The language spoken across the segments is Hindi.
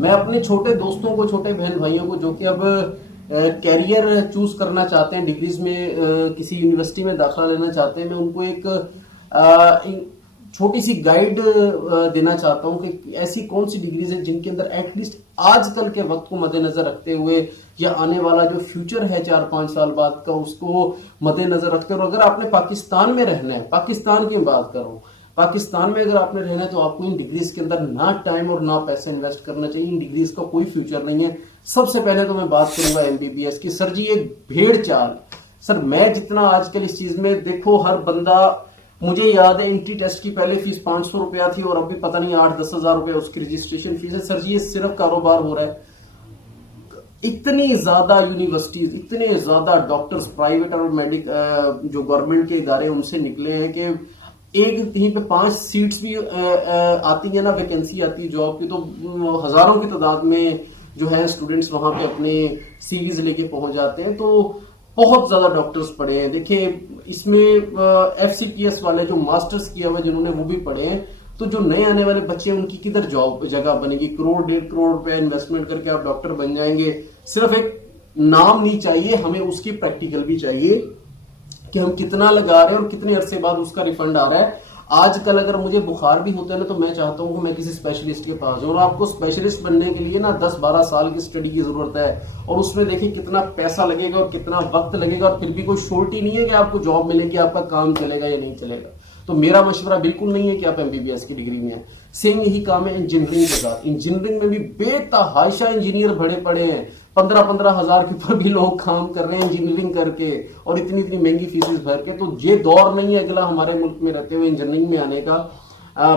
मैं अपने छोटे दोस्तों को, छोटे बहन भाइयों को जो कि अब कैरियर चूज करना चाहते हैं, डिग्रीज में किसी यूनिवर्सिटी में दाखिला लेना चाहते हैं, मैं उनको एक छोटी सी गाइड देना चाहता हूं कि ऐसी कौन सी डिग्रीज है जिनके अंदर एटलीस्ट आजकल के वक्त को मद्देनजर रखते हुए या आने वाला जो फ्यूचर है 4-5 साल बाद का, उसको मद्देनजर रखते हुए, अगर आपने पाकिस्तान में रहना है, पाकिस्तान की बात कर रहा हूं, पाकिस्तान में अगर आपने रहना है तो आपको इन डिग्रीज के अंदर ना टाइम और ना पैसे इन्वेस्ट करना चाहिए। इन डिग्रीज का कोई फ्यूचर नहीं है। सबसे पहले तो मैं बात करूंगा एमबीबीएस की। सर जी एक भेड़ चाल, सर मैं जितना आजकल इस चीज में देखो, हर बंदा, मुझे याद है एंट्री टेस्ट की पहले फीस 500 रुपया थी और अभी पता नहीं 8-10 हजार रुपया उसकी रजिस्ट्रेशन फीस है। सर जी ये सिर्फ कारोबार हो रहा है। इतनी ज्यादा यूनिवर्सिटीज, इतने ज्यादा डॉक्टर्स प्राइवेट और जो गवर्नमेंट के इदारे उनसे निकले हैं कि एक कहीं पे 5 सीट्स भी आती है ना, वैकेंसी आती है जॉब की, तो हजारों की तादाद में जो है स्टूडेंट्स वहां पे अपने सीवीज लेके पहुंच जाते हैं। तो बहुत ज्यादा डॉक्टर्स पढ़े हैं। देखिए इसमें एफसीपीएस वाले जो मास्टर्स किया हुआ जिन्होंने, वो भी पढ़े हैं। तो जो नए आने वाले बच्चे हैं उनकी किधर जॉब जगह बनेगी? 1-1.5 करोड़ रुपए इन्वेस्टमेंट करके आप डॉक्टर बन जाएंगे। सिर्फ एक नाम नहीं चाहिए, हमें उसकी प्रैक्टिकल भी चाहिए कि हम कितना लगा रहे हैं और कितने अरसे बाद उसका रिफंड आ रहा है। आजकल अगर मुझे बुखार भी होता है ना, तो मैं चाहता हूं कि मैं किसी स्पेशलिस्ट के पास जाऊं। और आपको स्पेशलिस्ट बनने के लिए ना 10-12 साल की स्टडी की जरूरत है, और उसमें देखिए कितना पैसा लगेगा और कितना वक्त लगेगा, और फिर भी कोई श्योरिटी नहीं है कि आपको जॉब मिलेगी, आपका काम चलेगा या नहीं चलेगा। तो मेरा मशवरा बिल्कुल नहीं है कि आप एमबीबीएस की डिग्री में है। सेम यही काम है इंजीनियरिंग के साथ। इंजीनियरिंग में भी बेतहाशा इंजीनियर भरे पड़े हैं, 15-15 हजार के ऊपर भी लोग काम कर रहे हैं इंजीनियरिंग करके, और इतनी इतनी महंगी फीसेस भर के। तो ये दौर नहीं है अगला हमारे मुल्क में रहते हुए इंजीनियरिंग में आने का।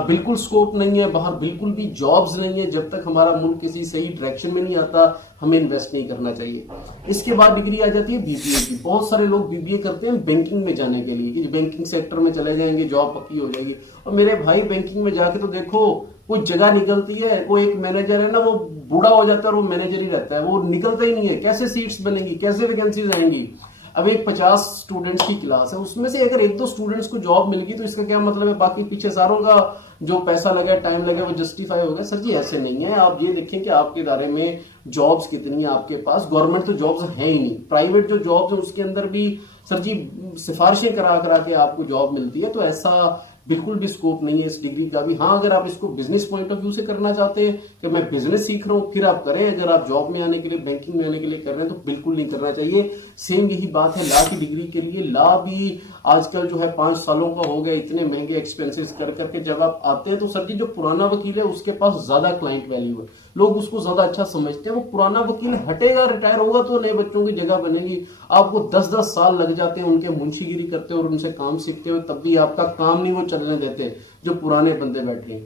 बिल्कुल स्कोप नहीं है बाहर, बिल्कुल भी जॉब्स नहीं है। जब तक हमारा मुल्क किसी सही डायरेक्शन में नहीं आता, हमें इन्वेस्ट नहीं करना चाहिए। इसके बाद डिग्री आ जाती है बीबीए की। बहुत सारे लोग बीबीए करते हैं बैंकिंग में जाने के लिए, कि बैंकिंग सेक्टर में चले जाएंगे, जॉब पक्की हो जाएगी। और मेरे भाई बैंकिंग में जाके तो देखो, कोई जगह निकलती है, वो एक मैनेजर है ना, वो बूढ़ा हो जाता है और वो मैनेजर ही रहता है, वो निकलता ही नहीं है। कैसे सीट्स बनेंगी, कैसे वैकेंसीज आएंगी? अब एक 50 स्टूडेंट्स की क्लास है, उसमें से अगर 1-2 स्टूडेंट्स को जॉब मिल गई तो इसका क्या मतलब है? बाकी पीछे सारों का जो पैसा लगा, टाइम लगा, वो जस्टिफाई हो गया? सर जी ऐसे नहीं है। आप ये देखें कि आपके इदारे में जॉब्स कितनी है आपके पास। गवर्नमेंट तो जॉब्स है ही नहीं, प्राइवेट जो जॉब्स है उसके अंदर भी सर जी सिफारिशें करा करा के आपको जॉब मिलती है। तो ऐसा बिल्कुल भी स्कोप नहीं है इस डिग्री का भी। हाँ, अगर आप इसको बिजनेस पॉइंट ऑफ व्यू से करना चाहते हैं कि मैं बिजनेस सीख रहा हूं, फिर आप करें। अगर आप जॉब में आने के लिए, बैंकिंग में आने के लिए कर रहे हैं, तो बिल्कुल नहीं करना चाहिए। सेम यही बात है लॉ की डिग्री के लिए। लॉ भी आजकल जो है 5 सालों का हो गया, इतने महंगे एक्सपेंसेस कर करके जब आप आते हैं तो सर जी जो पुराना वकील है उसके पास ज्यादा क्लाइंट वैल्यू है, लोग उसको ज्यादा अच्छा समझते हैं। वो पुराना वकील हटेगा, रिटायर होगा तो नए बच्चों की जगह बनेगी। आपको 10-10 साल लग जाते हैं उनके मुंशीगिरी करते और उनसे काम सीखते हुए, तब भी आपका काम नहीं वो चलने देते जो पुराने बंदे बैठे हैं।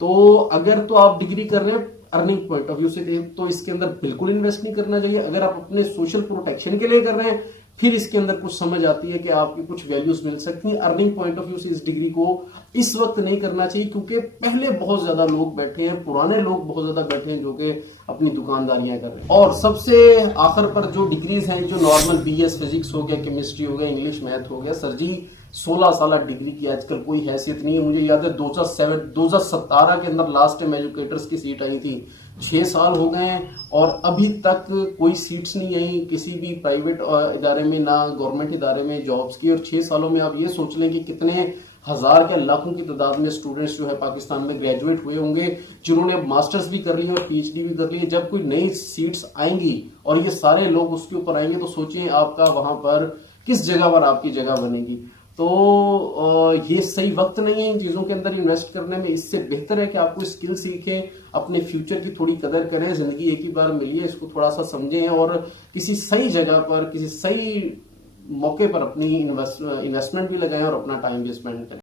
तो अगर तो आप डिग्री कर रहे हैं अर्निंग पॉइंट ऑफ व्यू से, तो इसके अंदर बिल्कुल इन्वेस्ट नहीं करना चाहिए। अगर आप अपने सोशल प्रोटेक्शन के लिए कर रहे हैं, फिर इसके अंदर कुछ समझ आती है कि आपकी कुछ वैल्यूज मिल सकती हैं। अर्निंग पॉइंट ऑफ व्यू से इस डिग्री को इस वक्त नहीं करना चाहिए, क्योंकि पहले बहुत ज्यादा लोग बैठे हैं, पुराने लोग बहुत ज्यादा बैठे हैं जो कि अपनी दुकानदारियां कर रहे हैं। और सबसे आखिर पर जो डिग्रीज हैं, जो नॉर्मल बीएस फिजिक्स हो गया, केमिस्ट्री हो गया, इंग्लिश मैथ हो गया, सर जी 16 साल डिग्री की आजकल कोई हैसियत नहीं है। मुझे याद है 2017 के अंदर लास्ट टाइम एजुकेटर्स की सीट आई थी। 6 साल हो गए हैं और अभी तक कोई सीट्स नहीं आई किसी भी प्राइवेट इदारे में, ना गवर्नमेंट इदारे में जॉब्स की। और 6 सालों में आप ये सोच लें कि कितने हजार के लाखों की तादाद में स्टूडेंट्स जो है पाकिस्तान में ग्रेजुएट हुए होंगे, जिन्होंने मास्टर्स भी कर लिए और पीएचडी भी कर लिए। जब कोई नई सीट्स आएंगी और ये सारे लोग उसके ऊपर आएंगे, तो सोचिए आपका वहां पर किस जगह पर आपकी जगह बनेगी। तो ये सही वक्त नहीं है इन चीजों के अंदर इन्वेस्ट करने में। इससे बेहतर है कि आपको स्किल सीखें, अपने फ्यूचर की थोड़ी कदर करें। जिंदगी एक ही बार मिली है, इसको थोड़ा सा समझें और किसी सही जगह पर, किसी सही मौके पर अपनी इन्वेस्टमेंट भी लगाएं और अपना टाइम भी स्पेंड करें।